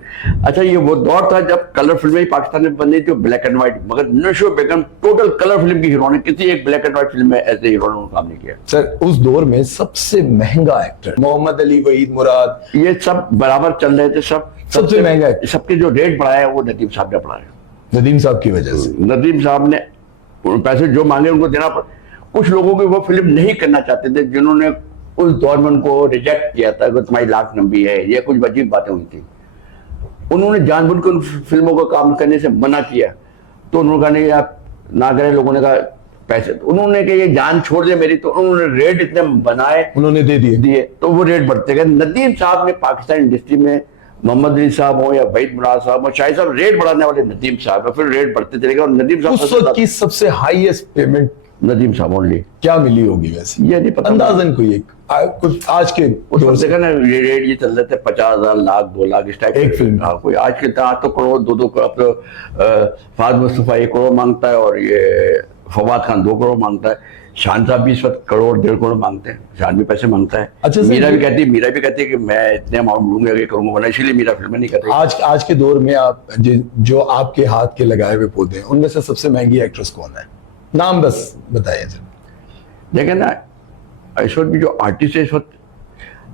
अच्छा, ये वो दौर था जब कलर फिल्में ही पाकिस्तान में बन रही थी, ब्लैक एंड व्हाइट, मगर निशो बेगम टोटल कलर फिल्म की हीरोइन, किसी एक ब्लैक एंड व्हाइट फिल्म में ऐसे हीरोइन ने काम नहीं किया। सर, उस दौर में सबसे महंगा एक्टर मोहम्मद अली, वहीद मुराद, ये सब बराबर चल रहे थे, सबसे महंगा है। सबके जो रेट बढ़ाया वो नदीम साहब ने बढ़ाया। नदीम साहब की वजह से। नदीम साहब ने पैसे जो मांगे उनको देना पड़ा। कुछ लोगों की वो फिल्म नहीं करना चाहते थे, जिन्होंने उस दौर में उनको रिजेक्ट किया था कि तुम्हारी लाख लंबी है, ये कुछ अजीब बातें हुई थी। उन्होंने जानबूझ के उन फिल्मों का काम करने से मना किया, तो उन्होंने कहा नहीं आप ना करें। लोगों ने कहा पैसे, तो उन्होंने कहा ये जान छोड़ दे मेरी, तो उन्होंने रेट इतने बनाए, उन्होंने दे दिए, तो वो रेट बढ़ते गए। नदीम साहब ने पाकिस्तान इंडस्ट्री में, मोहम्मद अली साहब हो या वहीद मुराद साहब हो, शाहिद साहब, रेट बढ़ाने वाले नदीम साहब, फिर रेट बढ़ते चले गए। और नदीम साहब उस वक्त की सबसे हाईएस्ट पेमेंट नदीम साहब ओनली क्या मिली होगी वैसे? ये नहीं पता, अंदाजन कोई कुछ आज के उस देखा ना, ये रेट ये चल रहे थे 50,000, लाख, 2 लाख इस टाइप एक फिल्म। हाँ, कोई आज के आज तो करोड़, 2-2 करोड़। फाद मुस्तफा 1 करोड़ मांगता है, और ये फवाद खान 2 करोड़ मांगता है। शान साहब भी इस वक्त 1.5 करोड़ मांगते हैं, शान भी पैसे मांगता है। अच्छा, मीरा भी कहती है कि मैं इतने अमाउंट लूंगा, ये करूंगा, वरना इसीलिए मीरा फिल्में नहीं करती। आज के दौर में आप जो आपके हाथ के लगाए हुए पौधे हैं, उनमें से सबसे महंगी एक्ट्रेस कौन है? नाम बस बताइए सर। देखें ना, इस वक्त भी जो आर्टिस्ट है, इस वक्त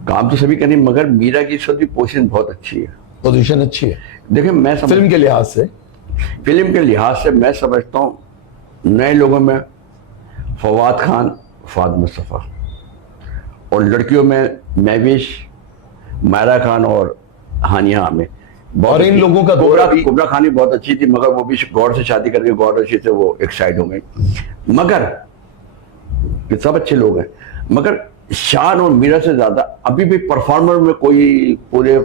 काम तो सभी करें, मगर मीरा की इस वक्त भी पोजीशन बहुत अच्छी है, पोजीशन अच्छी है। देखिए मैं फिल्म के लिहाज से, मैं समझता हूँ नए लोगों में फवाद खान, फाद मुस्तफा, और लड़कियों में महविश, मायरा खान और हानिया आमिर। और इन लोगों का कुबरा खानी बहुत अच्छी थी, मगर वो भी गौर से शादी करके गौर रशी से वो एक साइड हो गई। मगर ये सब अच्छे लोग हैं, मगर शान और मीरा से ज्यादा अभी भी परफॉर्मर में कोई पूरे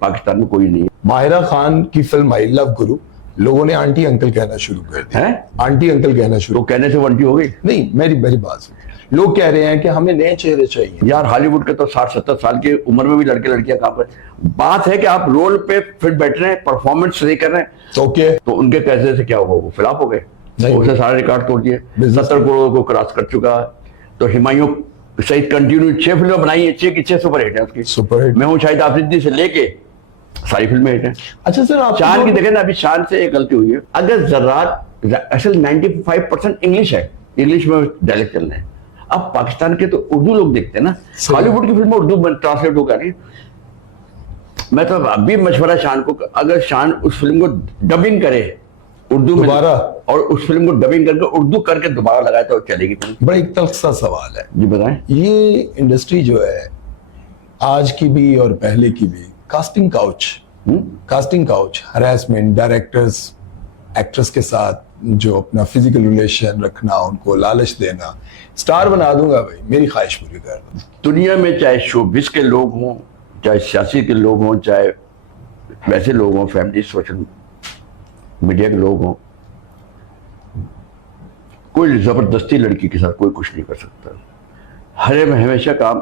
पाकिस्तान में कोई नहीं है। माहिरा खान की फिल्म आई लव गुरु, लोगों ने आंटी अंकल कहना शुरू कर दिया है। आंटी अंकल कहना शुरू, तो कहने से वंटी हो गई। नहीं, मेरी बात सुन। लोग कह रहे हैं कि हमें नए चेहरे चाहिए। यार हॉलीवुड के तो 60-70 साल की उम्र में भी लड़के लड़कियां काम कर, बात है कि आप रोल पे फिट बैठ रहे हैं, परफॉर्मेंस सही कर रहे हैं, ओके, तो उनके कैसे से क्या होगा, वो फ्लॉप हो गए, उसने सारे रिकॉर्ड तोड़ दिए, 70 करोड़ को क्रॉस कर चुका। तो हिमायूं सही कंटिन्यू 6 फिल्में बनाई है, 6 की 6 सुपर हिट है उसकी। Super hit. मैं हूँ शाहिद आफरीदी से लेके सारी फिल्में हिट है। अच्छा सर, आप शान की देखें ना, अभी शान से एक गलती हुई है, अगर जरा असल 95% इंग्लिश है, इंग्लिश में डायलेक्ट चल रहे हैं। अब पाकिस्तान के तो उर्दू लोग देखते हैं ना, हॉलीवुड की फिल्म उर्दू ट्रांसलेट हो रही। मैं तो अभी मशवरा शान को, अगर शान उस फिल्म को डबिंग करे उर्दू में दोबारा, और उस फिल्म को डबिंग करके उर्दू करके दोबारा लगाए तो चलेगी फिल्म। बड़ा एक तल्ख सा सवाल है जी बताएं। ये इंडस्ट्री जो है आज की भी और पहले की भी, casting couch harassment, directors actress के साथ जो अपना फिजिकल रिलेशन रखना, उनको लालच देना, स्टार बना दूंगा भाई, मेरी ख्वाहिश पूरी कर दो। दुनिया में चाहे शोबिस के लोग हों, चाहे सियासी के लोग हों, चाहे वैसे लोग हों, फैमिली सोशल मीडिया के लोग हों, कोई जबरदस्ती लड़की के साथ कोई कुछ नहीं कर सकता। हमेशा काम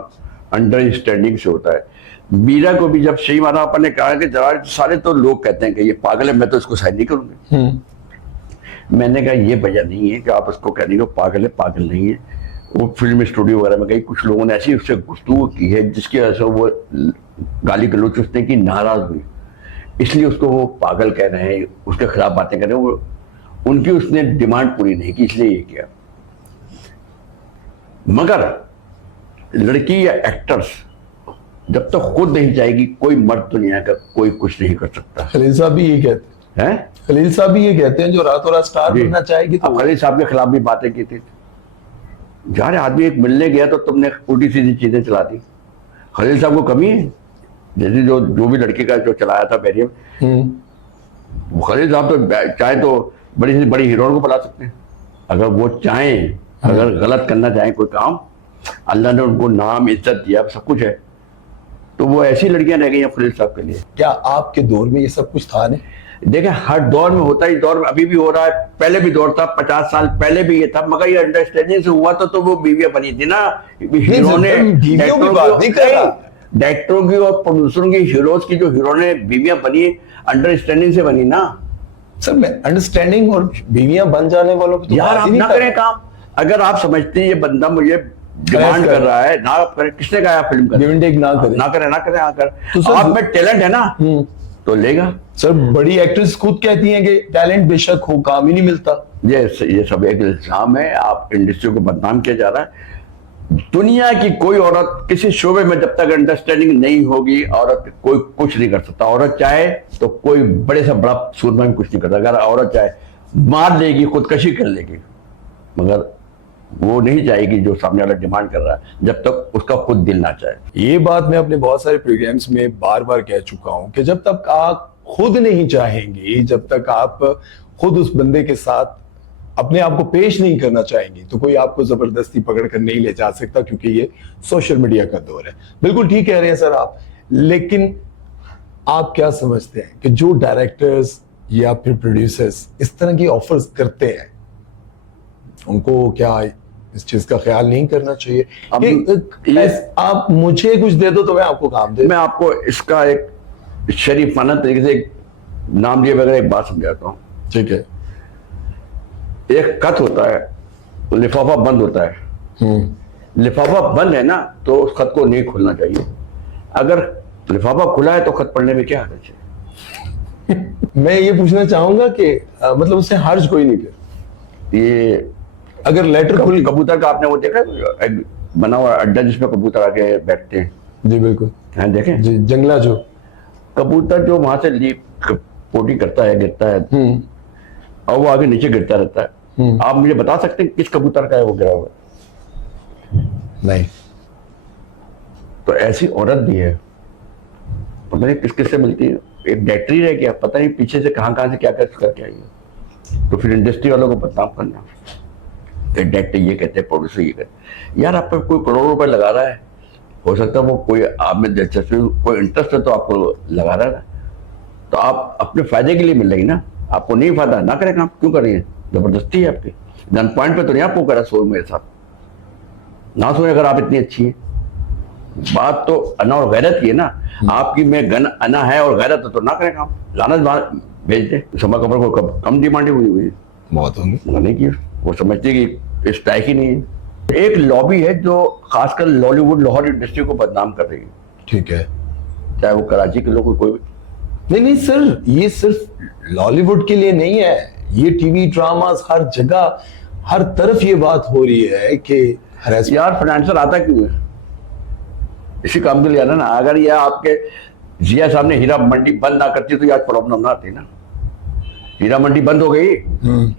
अंडरस्टैंडिंग से होता है। मीरा को भी जब सही माना अपन ने कहा कि जरा सारे तो लोग कहते हैं कि ये पागल है, मैं तो इसको साइन नहीं करूंगी। मैंने कहा ये वजह नहीं है कि आप उसको कहने को पागल है, पागल नहीं है। वो फिल्म स्टूडियो वगैरह में गई, कुछ लोगों ने ऐसी उससे गुफ्तगू की है जिसकी वजह से वो गाली गलौच उसने की, नाराज हुई, इसलिए उसको वो पागल कह रहे हैं, उसके खिलाफ बातें कर रहे हैं। वो उनकी उसने डिमांड पूरी नहीं की, इसलिए ये किया। मगर लड़की या एक्टर्स जब तक तो खुद नहीं चाहेगी, कोई मर्द दुनिया का कोई कुछ नहीं कर सकता। खलील साहब भी ये कहते हैं, खलील साहब भी ये कहते हैं, जो रातों रात स्टार बनना चाहेगी। तो खलील साहब के खिलाफ भी बातें की थी। यार आदमी एक मिलने गया तो तुमने उल्टी सीधी चीजें चला दी। खलील साहब को कमी है, जैसे जो भी लड़के का जो चलाया था बैरियम, खलील साहब तो चाहे तो बड़ी से बड़ी हीरोइन को बुला सकते हैं अगर वो चाहें। अगर गलत करना चाहें कोई काम, अल्लाह ने उनको नाम इज्जत दिया, सब कुछ है, तो वो ऐसी लड़कियां रह गई हैं खलील साहब के लिए। क्या आपके दौर में ये सब कुछ था नहीं? देखें, हर दौर में होता है, इस दौर में अभी भी हो रहा है, पहले भी दौर था, 50 साल पहले भी ये था, मगर ये अंडरस्टैंडिंग से हुआ तो वो बीवियां बनी थी ना। हीरो ने डायरेक्टरों की और प्रोड्यूसरों की, हीरोज की जो हीरो ने बीवियां बनी, अंडरस्टैंडिंग से बनी ना। सर मैं अंडरस्टैंडिंग और बीवियां बन जाने वालों की तो यार आप ना करें काम। अगर आप समझते हैं ये बंदा मुझे डिमांड कर रहा है, ना आप करें। किसने कहा फिल्म कर ना करें तो आप में टैलेंट है ना तो लेगा। सर बड़ी एक्ट्रेस खुद कहती हैं कि टैलेंट बेशक हो, काम ही नहीं मिलता। ये सब एक इल्जाम है, आप इंडस्ट्री को बदनाम किया जा रहा है। दुनिया की कोई औरत किसी शोबे में जब तक अंडरस्टैंडिंग नहीं होगी, औरत कोई कुछ नहीं कर सकता। औरत चाहे तो कोई बड़े से बड़ा सूरमा भी कुछ नहीं करता। अगर औरत चाहे मार लेगी, खुदकशी कर लेगी, मगर वो नहीं जाएगी जो सामने वाला डिमांड कर रहा है, जब तक उसका खुद दिल ना चाहे। ये बात मैं अपने बहुत सारे प्रोग्राम्स में बार बार कह चुका हूं कि जब तक आप खुद नहीं चाहेंगे, जब तक आप खुद उस बंदे के साथ अपने आप को पेश नहीं करना चाहेंगे, तो कोई आपको जबरदस्ती पकड़ कर नहीं ले जा सकता, क्योंकि ये सोशल मीडिया का दौर है। बिल्कुल ठीक कह रहे हैं सर आप। लेकिन आप क्या समझते हैं कि जो डायरेक्टर्स या फिर प्रोड्यूसर्स इस तरह की ऑफर्स करते हैं, उनको क्या इस चीज का ख्याल नहीं करना चाहिए कि आप मुझे कुछ दे दो तो मैं आपको काम दे? मैं आपको इसका एक शरीफाना तरीके से एक नाम लिए बगैर एक बात समझाता हूँ। ठीक है। एक खत होता है, लिफाफा बंद होता है। लिफाफा बंद है ना तो उस खत को नहीं खोलना चाहिए। अगर लिफाफा खुला है तो खत पढ़ने में क्या हर्ज है? मैं ये पूछना चाहूंगा कि मतलब उससे हर्ज कोई नहीं फिर। ये अगर लेटर खुल, कबूतर का आपने वो देखा एक बना हुआ अड्डा जिसमें कबूतर आके बैठते हैं? जी बिल्कुल। हाँ देखें जी, जंगला जो कबूतर जो वहां से पोटी करता है, गिरता है और वो आगे नीचे गिरता रहता है। आप मुझे बता सकते हैं किस कबूतर का है वो गिरा हुआ? नहीं। तो ऐसी औरत भी है, पता नहीं किस किस से मिलती है, एक डायरेक्टरी रह गया, पता नहीं पीछे से कहां से क्या करके आई है। तो फिर इंडस्ट्री वालों को बदनाम करना, डायरेक्टर ये कहते हैं, प्रोड्यूसर ये कहते हैं। यार आप पे कोई करोड़ों रुपए लगा रहा है, हो सकता है वो कोई आप में दिलचस्पी, कोई इंटरेस्ट है तो आपको लगा रहा है, तो आप अपने फायदे के लिए मिल रही ना। आपको नहीं फायदा ना करें काम, क्यों कर रही है? जबरदस्ती है आपकी। गन पॉइंट पे तो नहीं आपको करा सो मेरे साथ ना सोए। अगर आप इतनी अच्छी है, बात तो अना और गैरत की है ना। आपकी में गन अना है और गैरत है तो ना करें काम, लानत भेज दे। समा कबर को कम डिमांड हुई है, बहुत होंगी, नहीं की। वो समझती कि इस टाइप ही नहीं है। एक लॉबी है जो खासकर लॉलीवुड लाहौर इंडस्ट्री को बदनाम कर रही है। ठीक है। चाहे वो कराची के लोग कोई नहीं सर, ये सिर्फ लॉलीवुड के लिए नहीं है, ये टीवी ड्रामास हर जगह हर तरफ ये बात हो रही है कि यार फाइनेंशियल आता क्यों है? इसी काम के लिए आना ना। अगर ये आपके जिया साहब ने हीरा मंडी बंद ना करती तो आज प्रॉब्लम ना आती ना। हीरा मंडी बंद हो गई,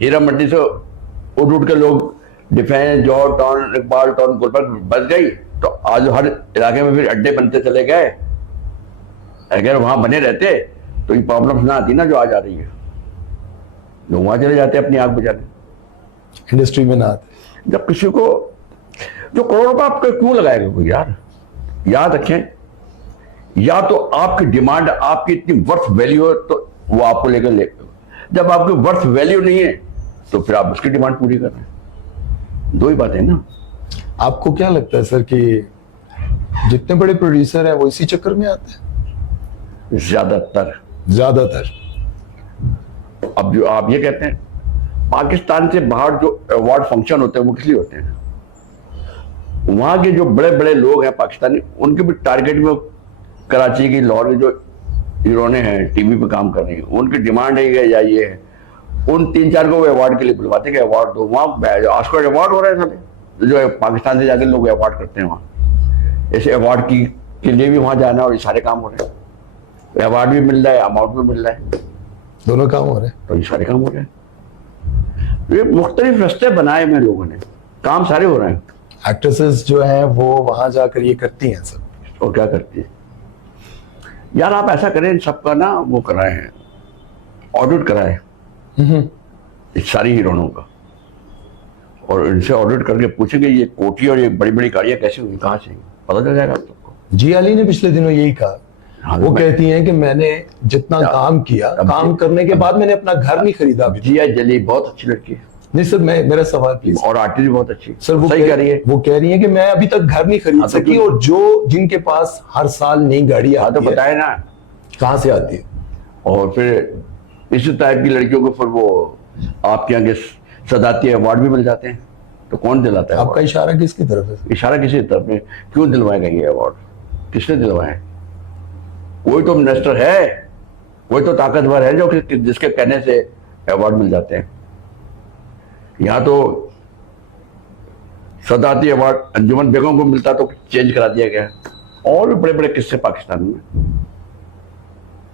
हीरा मंडी से उठ के लोग डिफेंस, जौहर टाउन, इकबाल टाउन, गुलबर्ग बस गई, तो आज हर इलाके में फिर अड्डे बनते चले गए। अगर वहां बने रहते तो ये प्रॉब्लम ना आती ना जो आज आ रही है। लोग वहां चले जाते हैं अपनी आग बुझाने। इंडस्ट्री में ना आते। जब किसी को जो करोड़ रुपए आपको क्यों लगाएगा कोई यार, याद रखें, या तो आपकी डिमांड आपकी इतनी वर्थ वैल्यू है तो वो आपको लेकर ले, जब आपकी वर्थ वैल्यू नहीं है तो फिर आप उसकी डिमांड पूरी कर रहे हैं। दो ही बात है ना। आपको क्या लगता है सर कि जितने बड़े प्रोड्यूसर हैं वो इसी चक्कर में आते हैं? ज्यादातर। अब जो आप ये कहते हैं, पाकिस्तान से बाहर जो अवार्ड फंक्शन होते हैं वो किस लिए होते हैं? वहां के जो बड़े बड़े लोग हैं पाकिस्तानी, उनके भी टारगेट में कराची की, लाहौर की जो हीरोने हैं टीवी पे काम कर रही हैं, उनकी डिमांड है या ये है, उन 3-4 को वो अवार्ड के लिए बुलवाते हैं, अवार्ड दो। वहाँ ऑस्कर अवार्ड हो रहे हैं सारे, जो पाकिस्तान से जाकर लोग अवार्ड करते हैं वहाँ, ऐसे अवार्ड के लिए भी वहाँ जाना, और ये सारे काम हो रहे हैं, अवार्ड भी मिल रहा है, अमाउंट भी मिल रहा है, दोनों काम हो रहे हैं। तो ये सारे काम हो रहे हैं। ये मुख्तलिफ रास्ते बनाए हुए लोगों ने, काम सारे हो रहे हैं। एक्ट्रेसेस जो हैं वो वहां जाकर ये करती हैं सब, और क्या करती है यार? आप ऐसा करें, इन सबका ना वो कराए हैं, ऑडिट कराए इस सारी हीरोइनों का, और इनसे ऑडिट करके पूछेंगे ये कोठी और ये बड़ी बड़ी गाड़ियां कैसे हुई, कहाँ से, पता चल जाएगा आप सबको। जिया अली ने पिछले दिनों यही कहा। हाँ, वो कहती हैं कि मैंने जितना काम किया, काम करने के बाद मैंने अपना घर नहीं खरीदा अभी। जिया जली बहुत अच्छी लड़की है। नहीं सर, मेरा सवाल प्लीज। और आर्टिस्ट भी बहुत अच्छी सर, वो सही कह रही है। वो कह रही है कि मैं अभी तक घर नहीं खरीद हाँ, तो सकी, और जो जिनके पास हर साल नई गाड़ी हाँ, तो आती है, बताए ना कहाँ से आती है? और फिर इसी टाइप की लड़कियों को फिर वो आपके आगे सदाती अवार्ड भी मिल जाते हैं, तो कौन दिलाता है? आपका इशारा किसकी तरफ है? इशारा किसी तरफ में, क्यों दिलवाएगा ये अवार्ड? किसने दिलवाए? कोई तो मिनिस्टर है, कोई तो ताकतवर है जो जिसके कहने से अवार्ड मिल जाते हैं। यहाँ तो सदाती अवार्ड अंजुमन बेगम को मिलता तो चेंज करा दिया गया। और भी बड़े बड़े किस्से पाकिस्तान में,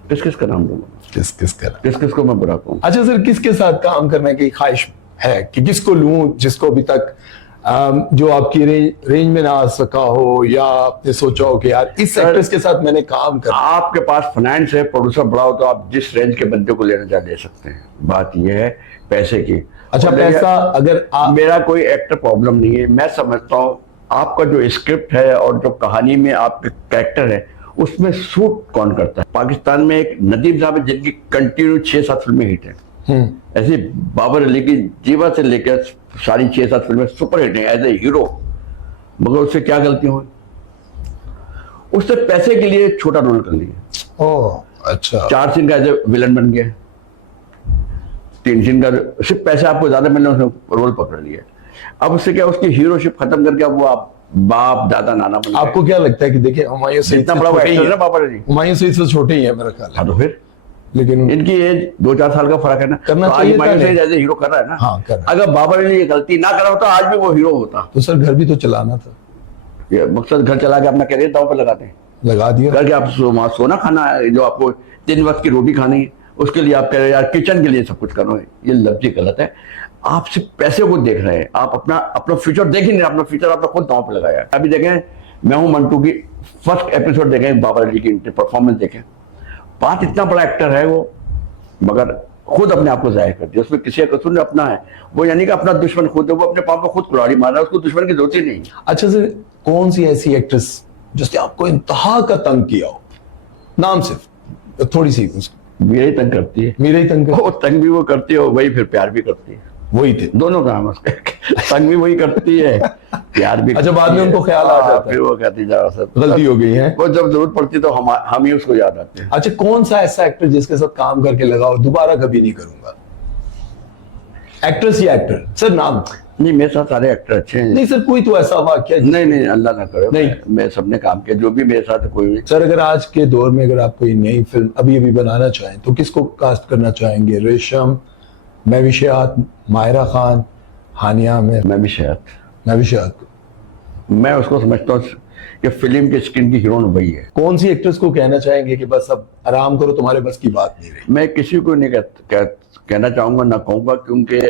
किस किस का नाम दूंगा, किस किस को मैं बुरा कहूँ? अच्छा सर, किसके साथ काम करने की ख्वाहिश है कि किसको लूं जिसको अभी तक जो आपकी रेंज में ना आ सका हो, या आपने सोचा हो कि यार इस एक्ट्रेस के साथ मैंने काम कर? आपके पास फाइनेंस है, प्रोड्यूसर बड़ा हो, तो आप जिस रेंज के बंदे को लेना चाहे ले सकते हैं। बात यह है पैसे की। अच्छा, पैसा अगर मेरा कोई एक्टर प्रॉब्लम नहीं है। मैं समझता हूँ आपका जो स्क्रिप्ट है और जो कहानी में आपके कैरेक्टर है उसमें सूट कौन करता है। पाकिस्तान में एक नदीम साहब है जिनकी कंटिन्यू 6-7 फिल्में हिट हैं। ऐसे बाबर अली की जीवा से लेकर सारी 6-7 फिल्में सुपर हिट हैं एज ए हीरो, मगर उससे क्या गलती हुई? उससे पैसे के लिए छोटा रोल कर लिया। ओह अच्छा। 4 सीन का एज ए विलन बन गया, 3 सीन का सिर्फ पैसे आपको ज्यादा मिलने उसने रोल पकड़ लिया। अब उससे क्या, उसकी हीरोशिप खत्म करके अब वो आप बाप दादा नाना बन गए। आपको क्या लगता है कि देखिए हुमायूं सईद इतना बड़ा एक्टर है बाबर अली, हुमायूं सईद से छोटे ही है मेरा ख्याल। हाँ तो फिर लेकिन इनकी एज 2-4 साल का फर्क है ना। करना तो आज चाहिए हुमायूं था सईद एज ए हीरो कर रहा है ना। हाँ, कर रहा है। अगर बाबर अली ये गलती ना करा होता आज भी वो हीरो होता। तो सर घर भी तो चलाना था। ये मकसद घर चला के अपना कैरियर दांव पे लगाते हैं, लगा दिया करके आप सोना खाना है, जो आपको 3 वक्त की रोटी खानी है, उसके लिए आप कह रहे हैं यार किचन के लिए सब कुछ करो। ये लफ्ज़ गलत है। आप सिर्फ पैसे को देख रहे हैं, आप अपना फ्यूचर देख ही नहीं। अपना फ्यूचर आपने खुद दांव पे लगाया। अभी देखें, मैं हूं मंटू की फर्स्ट एपिसोड देखें, बाबर अली की परफॉर्मेंस देखें। बात इतना बड़ा एक्टर है वो, मगर खुद अपने आप को जाहिर कर दिया। उसमें किसी का कसूर अपना है, वो यानी कि अपना दुश्मन खुद है। वो अपने पाँव पर खुद कुल्हाड़ी मार रहा है, उसको दुश्मन की जरूरत ही नहीं। अच्छा सर, कौन सी ऐसी एक्ट्रेस जिसने आपको इंतहा का तंग किया हो? नाम सिर्फ थोड़ी सी। मेरे ही तंग करती है। मेरे ही तंग वो तंग भी वो करती है, वही फिर प्यार भी करती है। वही थे दोनों काम उसके। तंग भी वही करती है, प्यार भी। अच्छा, बाद में उनको ख्याल आ जाता है, फिर वो कहती जा गलती हो गई है। वो जब जरूरत पड़ती तो हम ही उसको याद आते हैं। अच्छा, कौन सा ऐसा एक्टर जिसके साथ काम करके लगा हो दोबारा कभी नहीं करूंगा? एक्ट्रेस या एक्टर सर? नाम नहीं, मेरे साथ सारे एक्टर अच्छे हैं। नहीं सर, कोई तो ऐसा वाकया? नहीं, अल्लाह ना करे। नहीं, मैं सबने काम किया, जो भी मेरे साथ कोई। सर अगर आज के दौर में अगर आप कोई नई फिल्म अभी बनाना चाहें तो किसको कास्ट करना चाहेंगे? रेशम, महविशात, मायरा खान, हानिया आमिर? महविशात मैं उसको समझता हूँ कि फिल्म के स्क्रीन की हीरोइन वही है। कौन सी एक्ट्रेस को कहना चाहेंगे कि बस अब आराम करो, तुम्हारे बस की बात नहीं रही? मैं किसी को नहीं कहना चाहूंगा, ना कहूंगा, क्योंकि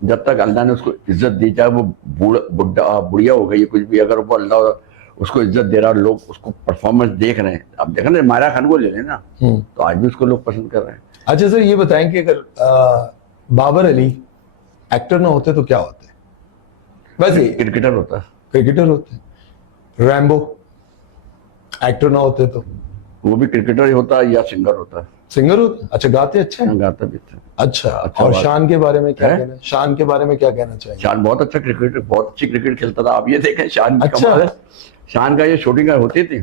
जब तक अल्लाह ने उसको इज्जत दी, चाहे वो बुढ़िया हो गई कुछ भी, अगर वो अल्लाह उसको इज्जत दे रहा है, लोग उसको परफॉर्मेंस देख रहे हैं। अब देख रहे मायरा खान को ले लेना, तो आज भी उसको लोग पसंद कर रहे हैं। अच्छा सर, ये बताएं कि अगर बाबर अली एक्टर ना होते तो क्या होते? वैसे क्रिकेटर होता, क्रिकेटर होते। रैम्बो एक्टर ना होते तो वो भी क्रिकेटर ही होता या सिंगर होता। सिंगर होते। अच्छा, गाते अच्छे हैं। गाता भी था। अच्छा, अच्छा और बात। शान के बारे में क्या है? कहना है? शान के बारे में क्या कहना चाहिए? शान बहुत अच्छा क्रिकेटर, बहुत अच्छी क्रिकेट खेलता था। आप ये देखें शान की अच्छा। कमाल है। शान का ये शूटिंग होती थी,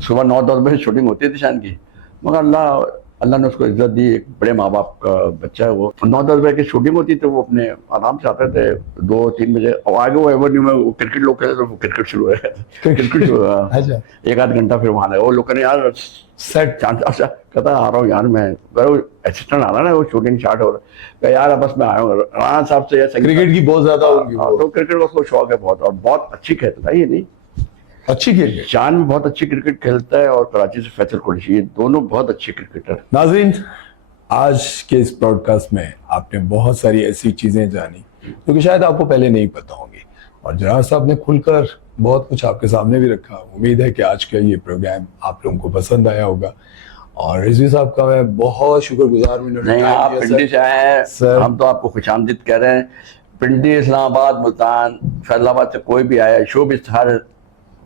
सुबह 9-10 बजे शूटिंग होती थी शान की, मगर अल्लाह अल्लाह ने उसको इज्जत दी। एक बड़े माँ बाप का बच्चा है वो। 9-10 बजे की शूटिंग होती थी, वो अपने आराम से आते थे 2-3 बजे, और आगे वो एवेन्यू में वो क्रिकेट लोग खेलते थे, वो क्रिकेट शुरू हो गया था। क्रिकेट शुरू हुआ। अच्छा। 1 आध घंटा फिर वहां लगा वो लोग, यार सेट। चांद अच्छा कहता आ रहा हूँ यार, मैं असिस्टेंट आ रहा ना, वो शूटिंग स्टार्ट हो रहा है यार, बस मैं आया हूँ राणा साहब से। क्रिकेट की बहुत ज्यादा उनकी वो। तो क्रिकेट का उसको शौक है बहुत, और बहुत अच्छी खेलता है। ये नहीं, अच्छी क्रिकेट। शान भी बहुत अच्छी क्रिकेट खेलता है, और कराची से फैसल कुरैशी, ये दोनों बहुत अच्छे क्रिकेटर। नाज़रीन, आज के इस ब्रॉडकास्ट में आपने बहुत सारी ऐसी चीजें जानी जो कि शायद आपको पहले नहीं पता होंगी, और जनाब साहब ने खुलकर बहुत कुछ आपके सामने भी रखा। उम्मीद है कि आज का ये प्रोग्राम आप लोगों को पसंद आया होगा, और रिजवी साहब का मैं बहुत शुक्रगुजार हूं। नहीं, आप पिंडी से आए हैं, हम तो आपको खुशामदीद कह रहे हैं। पिंडी, इस्लामाबाद, मुल्तान, फैसलाबाद से कोई भी आया, शो भी हर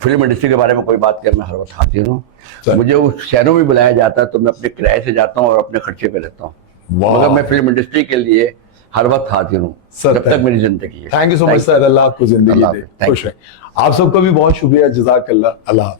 फिल्म इंडस्ट्री के बारे में कोई बात कर, मैं हर वक्त हाजिर हूँ। मुझे उस शहरों में बुलाया जाता है तो मैं अपने किराए से जाता हूँ और अपने खर्चे पे रहता हूँ, मगर मैं फिल्म इंडस्ट्री के लिए हर वक्त हाजिर हूँ जब तक मेरी जिंदगी है। Thank you so much sir. अल्लाह आपको जिंदगी दे, खुश रहे। आप सबका भी बहुत शुक्रिया, जज़ाकल्लाह। अल्लाह।